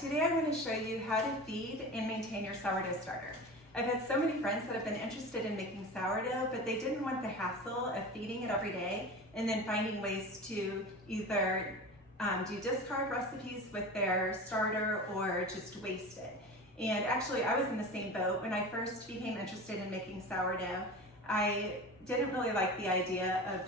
Today I want to show you how to feed and maintain your sourdough starter. I've had so many friends that have been interested in making sourdough, but they didn't want the hassle of feeding it every day and then finding ways to either do discard recipes with their starter or just waste it. And actually I was in the same boat. When I first became interested in making sourdough, I didn't really like the idea of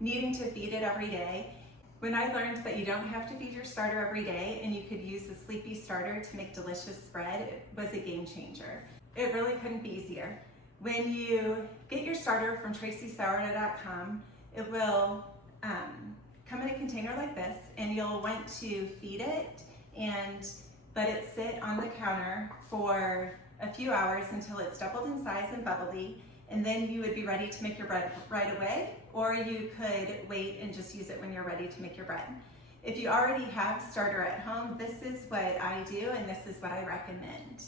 needing to feed it every day. When I learned that you don't have to feed your starter every day and you could use the sleepy starter to make delicious bread, it was a game changer. It really couldn't be easier. When you get your starter from tracysourdough.com, it will come in a container like this, and you'll want to feed it and let it sit on the counter for a few hours until it's doubled in size and bubbly, and then you would be ready to make your bread right away, or you could wait and just use it when you're ready to make your bread. If you already have starter at home, this is what I do and this is what I recommend.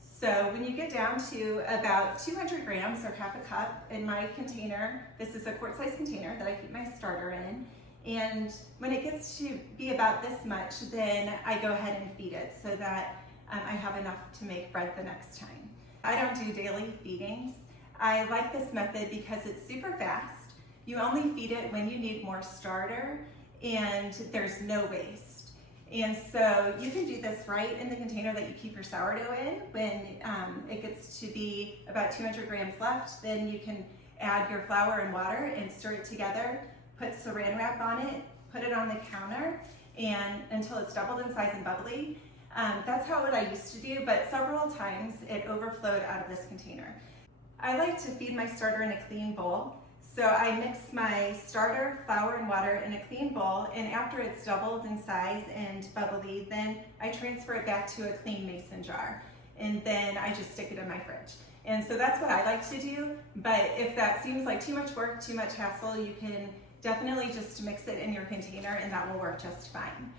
So when you get down to about 200 grams or half a cup in my container, this is a quart-size container that I keep my starter in, and when it gets to be about this much, then I go ahead and feed it so that I have enough to make bread the next time. I don't do daily feedings. I like this method because it's super fast. You only feed it when you need more starter and there's no waste. And so you can do this right in the container that you keep your sourdough in. When it gets to be about 200 grams left, then you can add your flour and water and stir it together, put saran wrap on it, put it on the counter, and until it's doubled in size and bubbly. That's what I used to do, but several times it overflowed out of this container. I like to feed my starter in a clean bowl. So I mix my starter, flour, and water in a clean bowl, and after it's doubled in size and bubbly, then I transfer it back to a clean mason jar, and then I just stick it in my fridge. And so that's what I like to do, but if that seems like too much work, too much hassle, you can definitely just mix it in your container and that will work just fine.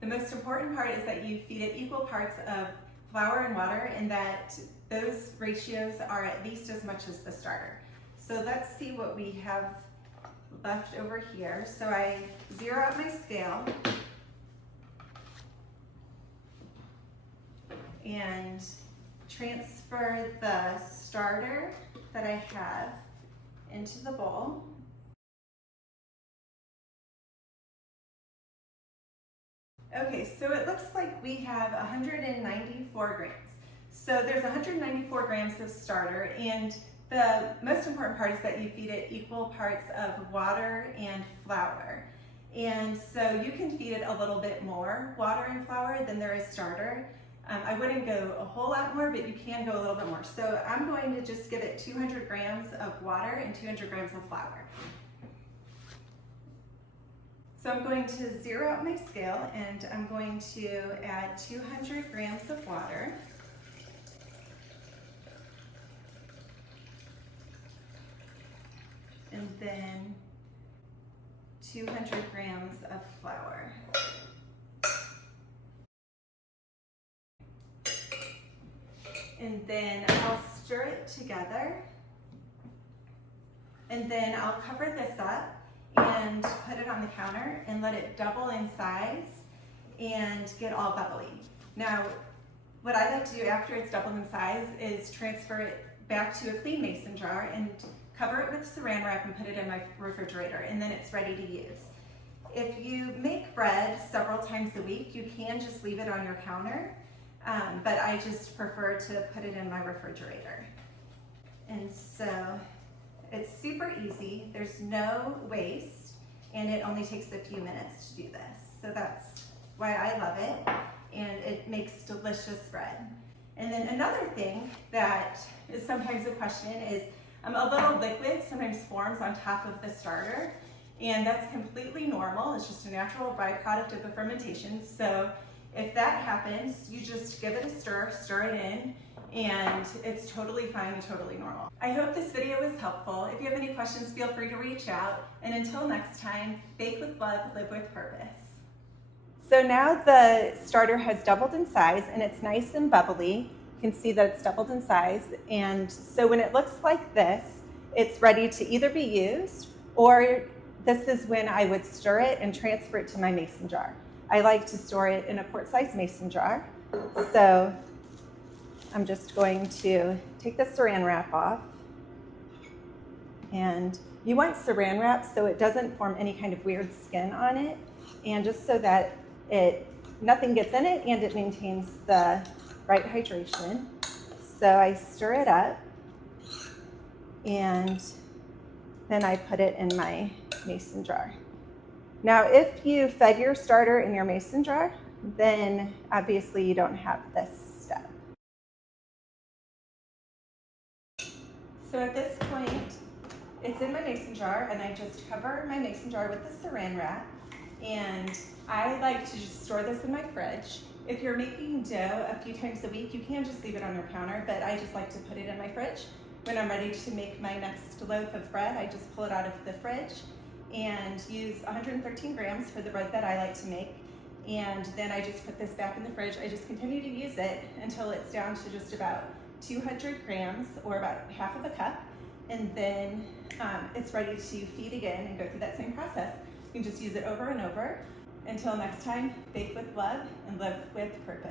The most important part is that you feed it equal parts of flour and water, and that those ratios are at least as much as the starter. So let's see what we have left over here. So I zero out my scale and transfer the starter that I have into the bowl. Okay, so it looks like we have 194 grams. So there's 194 grams of starter, and the most important part is that you feed it equal parts of water and flour. And so you can feed it a little bit more water and flour than there is starter. I wouldn't go a whole lot more, but you can go a little bit more. So I'm going to just give it 200 grams of water and 200 grams of flour. So I'm going to zero out my scale, and I'm going to add 200 grams of water. And then 200 grams of flour. And then I'll stir it together. And then I'll cover this up and put it on the counter and let it double in size and get all bubbly. Now, what I like to do after it's doubled in size is transfer it back to a clean mason jar and cover it with saran wrap and put it in my refrigerator, and then it's ready to use. If you make bread several times a week, you can just leave it on your counter, but I just prefer to put it in my refrigerator. And so it's super easy, there's no waste, and it only takes a few minutes to do this. So that's why I love it, and it makes delicious bread. And then another thing that is sometimes a question is a little liquid sometimes forms on top of the starter, and that's completely normal. It's just a natural byproduct of the fermentation. So if that happens, you just give it a stir it in, and it's totally fine and totally normal. I hope this video was helpful. If you have any questions, feel free to reach out. And until next time, bake with love, live with purpose. So now the starter has doubled in size and it's nice and bubbly. You can see that it's doubled in size, and so when it looks like this, it's ready to either be used, or this is when I would stir it and transfer it to my mason jar. I like to store it in a quart-sized mason jar. So I'm just going to take the saran wrap off. And you want saran wrap so it doesn't form any kind of weird skin on it, and just so that nothing gets in it and it maintains the right hydration. So I stir it up, and then I put it in my mason jar. Now, if you fed your starter in your mason jar, then obviously you don't have this step. So at this point, it's in my mason jar, and I just cover my mason jar with the saran wrap, and I like to just store this in my fridge. If you're making dough a few times a week, you can just leave it on your counter, but I just like to put it in my fridge. When I'm ready to make my next loaf of bread, I just pull it out of the fridge and use 113 grams for the bread that I like to make. And then I just put this back in the fridge. I just continue to use it until it's down to just about 200 grams, or about half of a cup. And then it's ready to feed again and go through that same process. You can just use it over and over. Until next time, bake with love and live with purpose.